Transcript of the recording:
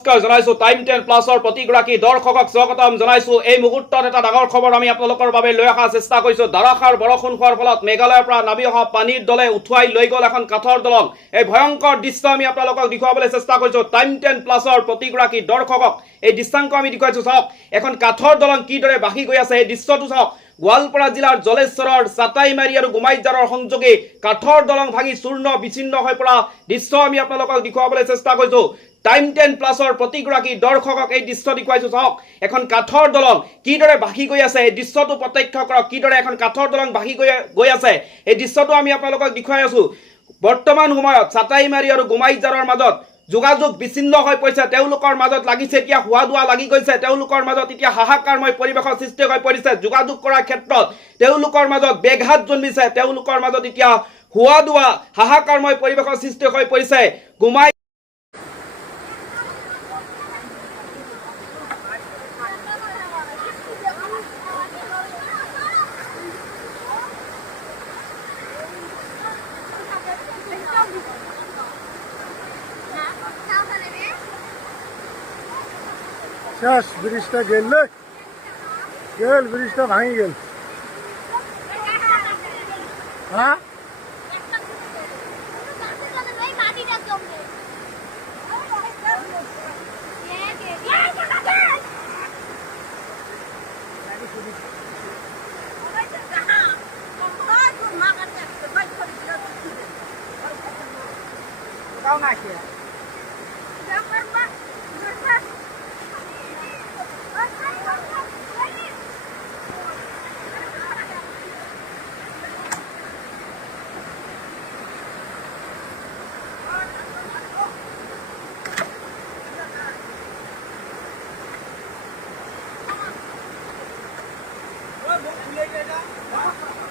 জনাইছো টাইম 10 প্লাছৰ প্ৰতিগৰাকী দৰ্শকক স্বাগতম জনাইছো। এই মুহূৰ্তত এটা ডাঙৰ খবৰ আমি আপোনালোকৰ বাবে লৈ অহাৰ চেষ্টা কৰিছো। ধাৰাসাৰ বৰষুণ হোৱাৰ ফলত মেঘালয়ৰ পৰা নামি অহা পানীৰ দলে উঠুৱাই লৈ গ'ল এখন কাঠৰ দলং। এই ভয়ংকৰ দৃশ্য আমি আপোনালোকক দেখুৱাবলৈ চেষ্টা কৰিছো। টাইম 10 প্লাছৰ প্ৰতিগৰাকী দৰ্শকক এই দৃশ্যাংক আমি দেখুৱাইছো। চাওক এখন কাঠৰ দলং কিদৰে বাঢ়ি গৈ আছে, এই দৃশ্যটো চাওক। গোৱালপাৰা জিলাৰ জলেশ্বৰৰ চাটাইমাৰী আৰু গুমাইজাৰৰ সংযোগী কাঠৰ দলং ভাঙি চূৰ্ণ বিচ্ছিন্ন হৈ পৰা দৃশ্য আমি আপোনালোকক দেখুৱাবলৈ চেষ্টা কৰিছো। টাইম 10 প্লাছৰ প্ৰতিগৰাকী দৰ্শকক এই দৃশ্য দেখুৱাইছো। চাওক এখন কাঠৰ দলং কিদৰে বাঢ়ি গৈ আছে, এই দৃশ্যটো প্ৰত্যক্ষ কৰক। কিদৰে এখন কাঠৰ দলং বাঢ়ি গৈ আছে এই দৃশ্যটো আমি আপোনালোকক দেখুৱাই আছো। বৰ্তমান সময়ত চাটাইমাৰী আৰু গুমাইজাৰৰ মাজত যোগাযোগ বিচ্ছিন্ন হৈ পৰিছে। তেওঁলোকৰ মাজত লাগিছে এতিয়া হোৱা দোৱা লাগি গৈছে। তেওঁলোকৰ মাজত এতিয়া হাহাকাৰময় পৰিৱেশৰ সৃষ্টি হৈ পৰিছে। যোগাযোগ কৰাৰ ক্ষেত্ৰত তেওঁলোকৰ মাজত ব্যাঘাত জন্মিছে। তেওঁলোকৰ মাজত এতিয়া হোৱা দোৱা হাহাকাৰময় পৰিৱেশৰ সৃষ্টি হৈ পৰিছে। গুমাই শেষ ব্ৰিজটা গেল, ব্ৰিজটা ভাঙি গেল। হ্যাঁ Vamos,